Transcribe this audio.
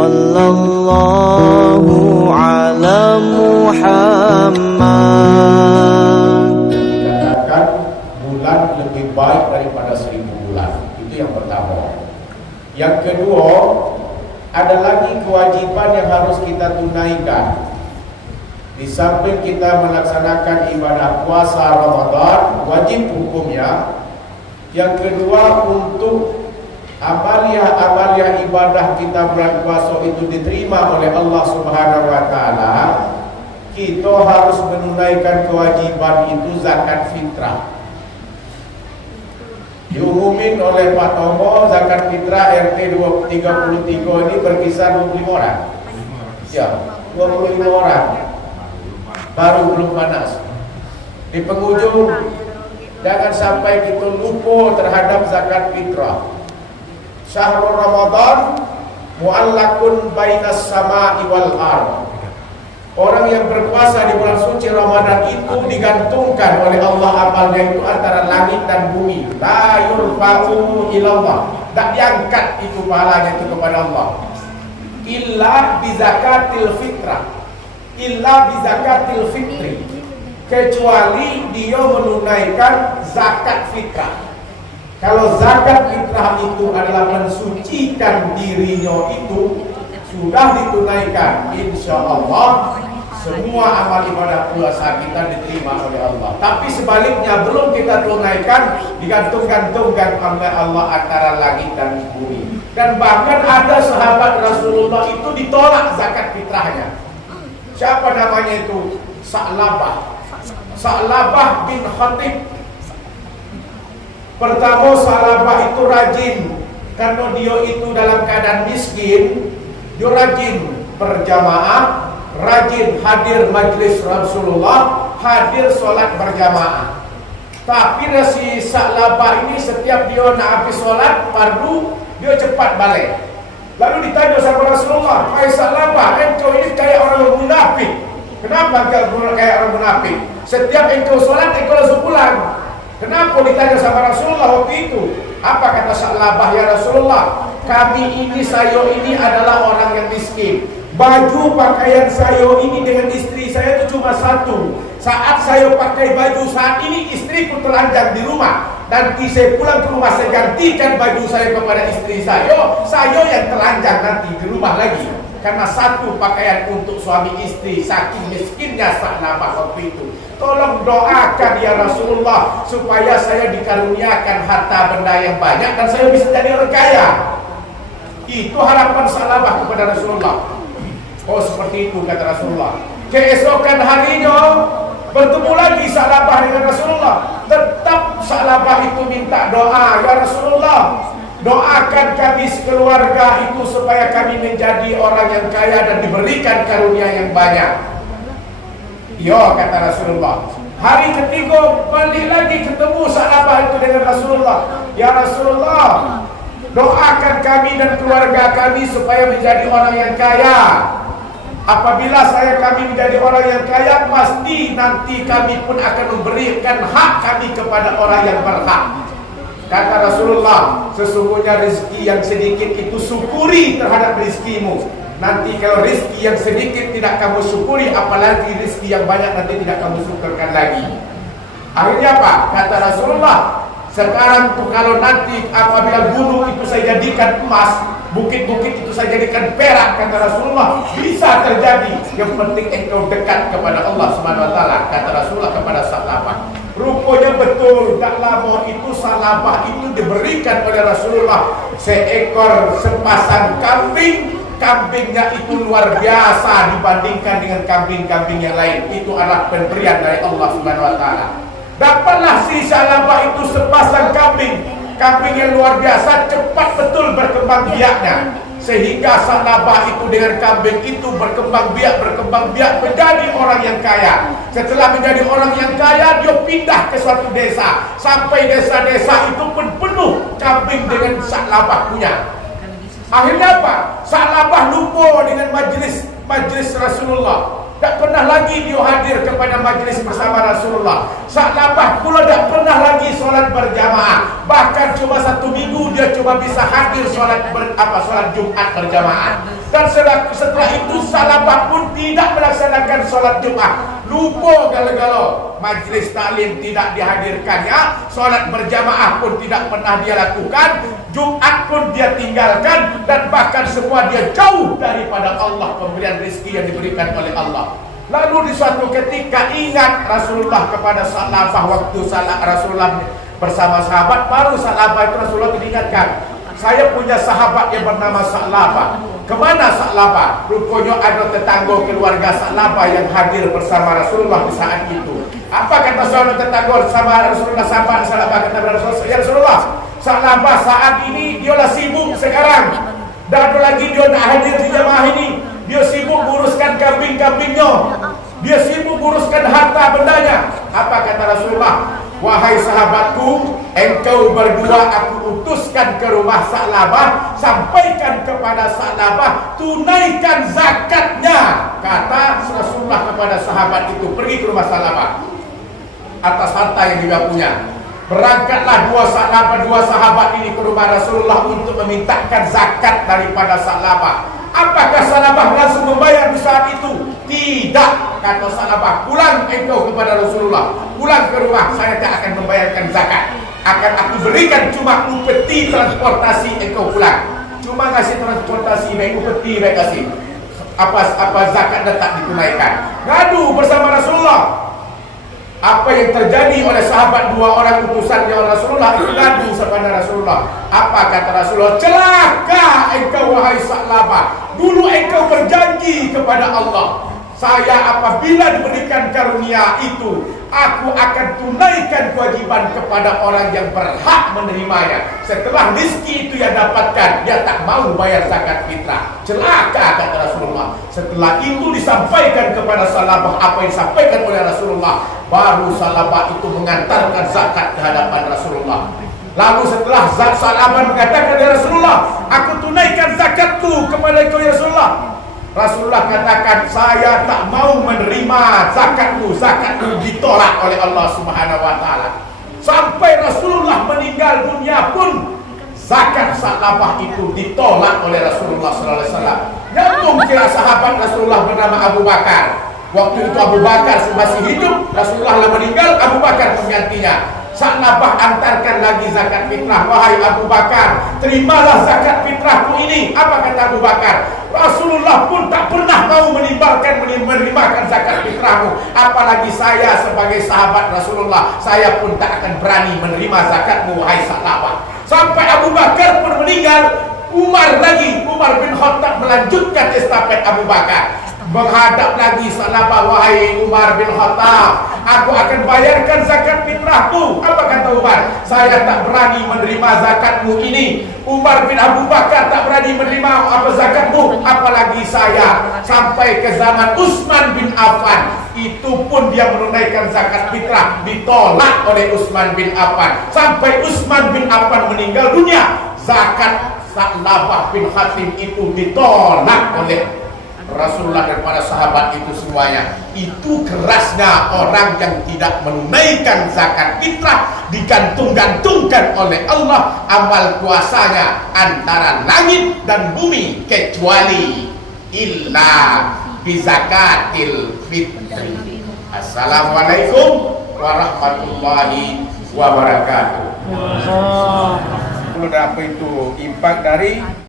Sallallahu ala Muhammad. Dikatakan bulan lebih baik daripada 1000 bulan. Itu yang pertama. Yang kedua, ada lagi kewajiban yang harus kita tunaikan. Di samping kita melaksanakan ibadah puasa Ramadan, wajib hukumnya. Yang kedua, untuk amalia-amalia ibadah kita bulan puasa itu diterima oleh Allah Subhanahu wa taala, kita harus menunaikan kewajiban itu zakat fitrah. Diumumin oleh Pak Tomo, zakat fitrah RT 33 ini berkisar 25 orang. Ya, 25 orang. Baru belum panas. Di penghujung, jangan sampai kita lupa terhadap zakat fitrah. Syahrul Ramadan mu'allakun bainas sama'i wal ardh. Orang yang berpuasa di bulan suci Ramadan itu digantungkan oleh Allah amalnya itu antara langit dan bumi. La yurfa'u ilallah. Tak diangkat itu pahalanya itu kepada Allah. Illa bizakatil fitrah. Illa bizakatil fitri. Kecuali dia menunaikan zakat fitrah. Kalau zakat fitrah itu adalah mensucikan dirinya itu sudah ditunaikan, insya Allah semua amal ibadah puasa kita diterima oleh Allah. Tapi sebaliknya belum kita tunaikan, digantung-gantungkan oleh Allah antara langit dan bumi. Dan bahkan ada sahabat Rasulullah itu ditolak zakat fitrahnya. Siapa namanya itu? Sa'labah bin Khatib. Pertama, Sa'labah itu rajin karena dia itu dalam keadaan miskin. Dia rajin berjamaah, rajin hadir majlis Rasulullah, hadir sholat berjamaah. Tapi si Sa'labah ini setiap dia nak habis sholat fardu, dia cepat balik. Lalu ditanya sama Rasulullah, "Hai Sa'labah, engkau ini kayak orang munafik. Kenapa engkau kayak orang munafik? Setiap engkau sholat, engkau langsung pulang." Kenapa ditanya sama Rasulullah waktu itu? Apa kata Sa'labah, "Ya Rasulullah, saya ini adalah orang yang miskin. Baju pakaian saya ini dengan istri saya itu cuma satu. Saat saya pakai baju saat ini, istriku telanjang di rumah. Nanti saya pulang ke rumah, saya gantikan baju saya kepada istri saya yang telanjang nanti di rumah lagi. Karena satu pakaian untuk suami istri, saking miskinnya Sa'labah waktu itu. Tolong doakan ya Rasulullah supaya saya dikaruniakan harta benda yang banyak dan saya bisa jadi orang kaya." Itu harapan Sa'labah kepada Rasulullah. Oh, seperti itu kata Rasulullah. Keesokan harinya bertemu lagi Sa'labah dengan Rasulullah. Tetap Sa'labah itu minta doa, "Ya Rasulullah, doakan kami sekeluarga itu supaya kami menjadi orang yang kaya dan diberikan karunia yang banyak." "Ya," kata Rasulullah. Hari ketiga balik lagi ketemu Sa'labah itu dengan Rasulullah. "Ya Rasulullah, doakan kami dan keluarga kami supaya menjadi orang yang kaya. Apabila kami menjadi orang yang kaya, pasti nanti kami pun akan memberikan hak kami kepada orang yang berhak." Kata Rasulullah, "Sesungguhnya rezeki yang sedikit itu syukuri terhadap rezekimu. Nanti kalau rezeki yang sedikit tidak kamu syukuri, apalagi rezeki yang banyak nanti tidak kamu syukurkan lagi." Akhirnya apa? Kata Rasulullah, "Sekarang tuh kalau nanti apabila gunung itu saya jadikan emas, bukit-bukit itu saya jadikan perak," kata Rasulullah, "bisa terjadi. Yang penting engkau dekat kepada Allah Subhanahu wa taala," kata Rasulullah kepada Sa'labah. Rupanya betul, tak lama itu Sa'labah itu diberikan oleh Rasulullah sepasang kambing. Kambingnya itu luar biasa dibandingkan dengan kambing-kambing yang lain. Itu adalah pemberian dari Allah Subhanahu wa taala. Dapatlah si Sa'labah itu sepasang kambing yang luar biasa, cepat betul berkembang biaknya. Sehingga Sa'labah itu dengan kambing itu berkembang biak menjadi orang yang kaya. Setelah menjadi orang yang kaya, dia pindah ke suatu desa. Sampai desa-desa itu pun penuh kambing dengan Sa'labah punya. Akhirnya apa? Sa'labah lupa dengan majlis Rasulullah. tak pernah lagi dia hadir kepada majlis bersama Rasulullah. Sahabat pula tak pernah lagi solat berjamaah. Bahkan cuma 1 minggu dia cuma bisa hadir solat Jumat berjamaah. Dan setelah itu sahabat pun tidak melaksanakan solat Jumat. Lupa gala-gala majlis taklim tidak dihadirkannya, solat berjamaah pun tidak pernah dia lakukan, Jumat pun dia tinggalkan, dan bahkan semua dia jauh daripada Allah, pemberian rezeki yang diberikan oleh Allah. Lalu di suatu ketika ingat Rasulullah kepada sahabat, waktu Rasulullah bersama sahabat, baru sahabat itu Rasulullah diingatkan, saya punya sahabat yang bernama Sa'labah. Kemana Sa'labah? Rupanya ada tetangga keluarga Sa'labah yang hadir bersama Rasulullah di saat itu. Apa kata saudara tetangga sama Rasulullah? Sahabat Sa'labah kata Rasulullah, ya Rasulullah, Sa'labah saat ini dialah sibuk sekarang. Dan ada lagi dia nak hadir di jamaah ini. Dia sibuk uruskan kambing-kambingnya. Dia sibuk uruskan harta bendanya. Apa kata Rasulullah? Wahai sahabatku, engkau berdua aku utuskan ke rumah Sa'labah, sampaikan kepada Sa'labah, tunaikan zakatnya. Kata Rasulullah kepada sahabat itu, pergi ke rumah Sa'labah atas harta yang dia punya. Berangkatlah dua sahabat ini ke rumah Rasulullah untuk memintakan zakat daripada Sa'labah. Apakah Sa'labah langsung membayar di saat itu? Tidak, kata Sa'labah, pulang engkau kepada Rasulullah, pulang ke rumah, saya tak akan membayarkan zakat. Akan aku berikan cuma upeti transportasi engkau pulang. Cuma kasih transportasi, baik upeti, baik kasih. Apa zakat dah tak ditunaikan. Ngadu bersama Rasulullah. Apa yang terjadi oleh sahabat dua orang utusan yang Rasulullah itu ngadu kepada Rasulullah. Apa kata Rasulullah? Celaka engkau wahai Sa'labah. Dulu engkau berjanji kepada Allah, saya apabila diberikan karunia itu, aku akan tunaikan kewajiban kepada orang yang berhak menerimanya. Setelah rezeki itu dia dapatkan, dia tak mau bayar zakat fitrah. Celaka kata Rasulullah. Setelah itu disampaikan kepada Sa'labah apa yang disampaikan oleh Rasulullah. Baru Sa'labah itu mengantarkan zakat ke hadapan Rasulullah. Lalu setelah Sa'labah mengatakan kepada Rasulullah, aku tunaikan zakatku kepada engkau ya Rasulullah. Rasulullah katakan, saya tak mau menerima zakatmu. Zakatmu ditolak oleh Allah Subhanahu wa taala. Sampai Rasulullah meninggal dunia pun zakat Sa'labah itu ditolak oleh Rasulullah sallallahu alaihi wasallam. Nyambung kira sahabat Rasulullah bernama Abu Bakar. Waktu itu Abu Bakar masih hidup, Rasulullah lah meninggal, Abu Bakar penggantinya. Sa'labah antarkan lagi zakat fitrah. Wahai Abu Bakar, terimalah zakat fitrahku ini. Apa kata Abu Bakar? Rasulullah pun tak pernah mau menerimakan zakat fitrahmu. Apalagi saya sebagai sahabat Rasulullah, saya pun tak akan berani menerima zakatmu wahai Sa'labah. Sampai Abu Bakar pun meninggal, Umar bin Khattab melanjutkan estafet Abu Bakar. Menghadap lagi Sa'labah, wahai Umar bin Khattab, aku akan bayarkan zakat fitrahku. Apa kata Umar? Saya tak berani menerima zakatmu ini. Umar bin Abu Bakar tak berani menerima apa zakatmu, apalagi saya. Sampai ke zaman Utsman bin Affan, itu pun dia menunaikan zakat fitrah, ditolak oleh Utsman bin Affan. Sampai Utsman bin Affan meninggal dunia, zakat Sa'labah bin Hatim itu ditolak oleh Rasulullah dan para sahabat itu semuanya. Itu kerasnya orang yang tidak menunaikan zakat fitrah, digantung-gantungkan oleh Allah amal kuasanya antara langit dan bumi, kecuali illa bizakatil fitri. Assalamualaikum warahmatullahi wabarakatuh. Kalau apa itu impak dari